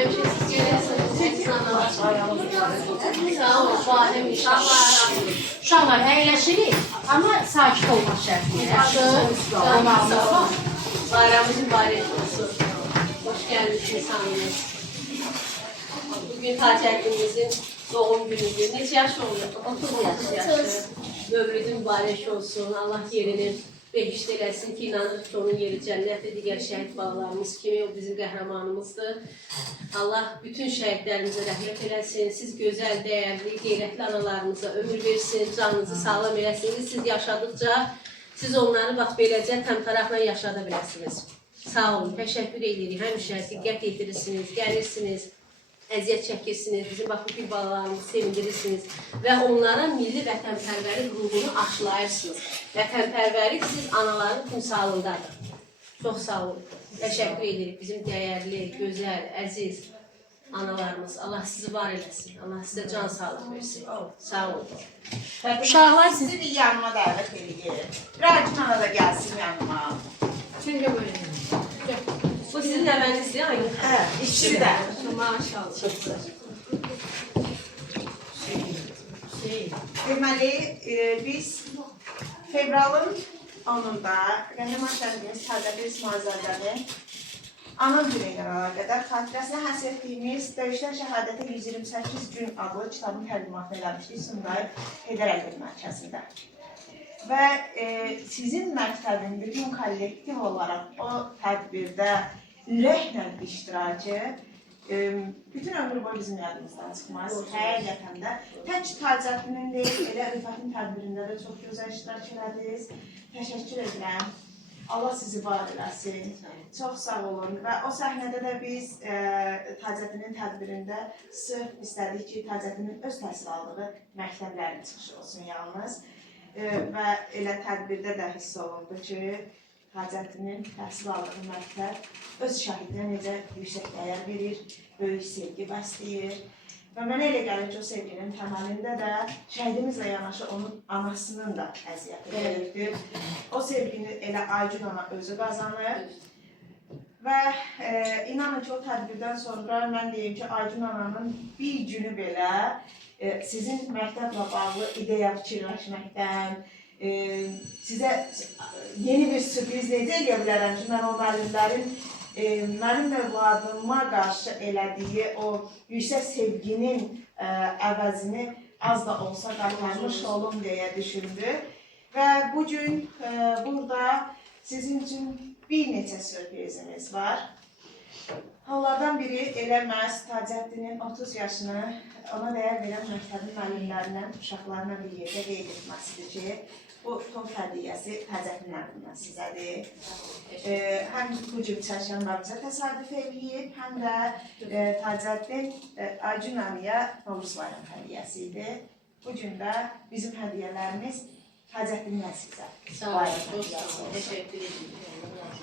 Həmişə siz gələrsiniz. Sağ olun, badəm inşallah. Uşaqlar əyləşirik, amma sakit olmaq şərtilə. Yaxşı, tamamdır. Bayramınız mübarək olsun. Hoş gəlmişsiniz hamınız. Bugün Tacəddinimizin doğum günüdür. Neçə yaş oluyor? 30 yaş. Mövlüdü mübarək olsun. Allah yerini behişt eləsin ki, inanırıq ki, onun yeri cənnətdir. Digər şəhid bağlarımız kimi, o bizim qəhrəmanımızdır. Allah bütün şəhidlərimizə rəhmət eləsin. Siz gözəl, dəyərli, qeyrətli analarınıza ömür versin, canınızı sağlam eləsin. Siz yaşadıqca, siz onları bax beləcə təmtəraqla yaşada biləsiniz. Sağ olun, təşəkkür edirik. Həmişə diqqət yetirirsiniz, gəlirsiniz, əziyyət çəkirsiniz, bizim bax bu bir balalarımızı sevindirirsiniz və onlara milli vətənpərvərlik ruhunu aşılayırsınız. Vətənpərvərlik siz anaların timsalındadır. Çox sağ olun, təşəkkür edirik. Bizim dəyərli, gözəl, əziz analarımız. Allah sizi var eləsin, Allah sizə can sağlıq versin. Sağ olun. Uşaqlar Sizi bir yanıma dəvət edeyim. Racin ana da gəlsin yanıma. Çünki böyle. Bu sizin nəvənizdir, aynı. Hə, işçi də. Maşallah. Deməli, biz fevralın 10-unda Qəhrəman şəhidimiz Tacəddin İsmayılzadənin ana günü ilə əlaqədar xatirəsinə həsr etdiyimiz Döyüşlər Şəhadəti 128 gün adlı kitabın təqdimatını eləmişdik Sumqayıt Heydər Əliyev mərkəzində. Və sizin məktəbin bütün kollektiv olaraq o tədbirdə ürəklə iştirakı bütün ömür boyu bizim yadımızdan çıxmaz. Həqiqətən də tək Tacəddinin deyil, elə Rifətin tədbirində də çox gözəl iştirak elədiniz. Təşəkkür edirəm. Allah sizi var eləsin. Çox sağ olun. Və o səhnədə də biz Tacəddinin tədbirində sırf istədik ki, Tacəddinin öz təhsil aldığı məktəblərin çıxışı olsun yalnız. Və elə tədbirdə də hiss olundu ki, Tacəddinin təhsil aldığı məktəb öz şəhidinə necə yüksək dəyər verir, böyük sevgi bəsləyir. Və mənə elə gəlir ki, o sevginin təməlində də şəhidimizlə yanaşı onun anasının da əziyyəti verirdir. O sevgini elə Aygün ana özü qazanır. Və inanın ki, o tədbirdən sonra mən deyim ki, Aygün ananın bir günü belə sizin məktəblə bağlı ideya fikirləşməkdən, sizə yeni bir sürpriz necə eləyə bilərəm ki, mən o müəllimlərin mənim övladıma qarşı elədiyi o yüksək sevginin əvəzini az da olsa qaytarmış olum deyə düşündü. Və bugün burada sizin üçün bir neçə sürprizimiz var. Onlardan biri elə məhz Tacəddinin 30 yaşını ona dəyər verən məktəbin müəllimlərindən, uşaqlarına bir yerdə qeyd etməsidir ki, bu tof hədiyyəsi Tacəddin adından sizədir. Həm bu cür çərşənbəmizə təsadüf eləyib, həm də Tacəddin Aygün anıya Novruz bayram hədiyyəsi idi. Bugün də bizim hədiyyələrimiz Tacəddindən sizə. Sağ olun, çox sağ olun. Təşəkkür edirəm.